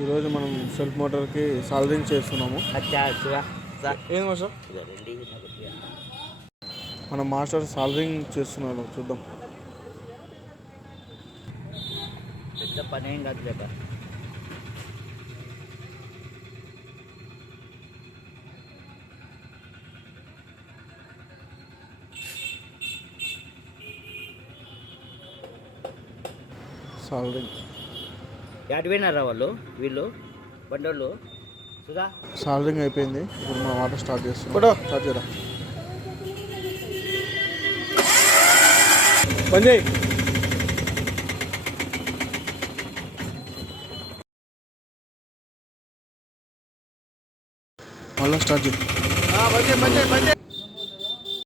ఈరోజు మనం self మోటార్కి soldering చేస్తున్నాము. ఏం మాస్టర్? మన మాస్టర్ సాల్డరింగ్ చేస్తున్నాడు, చూద్దాం. పెద్ద పని ఏం కాదు లేక సాల్డరింగ్ యాడ్ పోయినారా వీళ్ళు బండోళ్ళు సుధా. సాల్డరింగ్ అయిపోయింది. ఇప్పుడు మనం ఆటో స్టార్ట్ చేస్తున్నాం. స్టార్ట్ చేయరా, పని చేయి. మళ్ళీ స్టార్ట్ చేయి.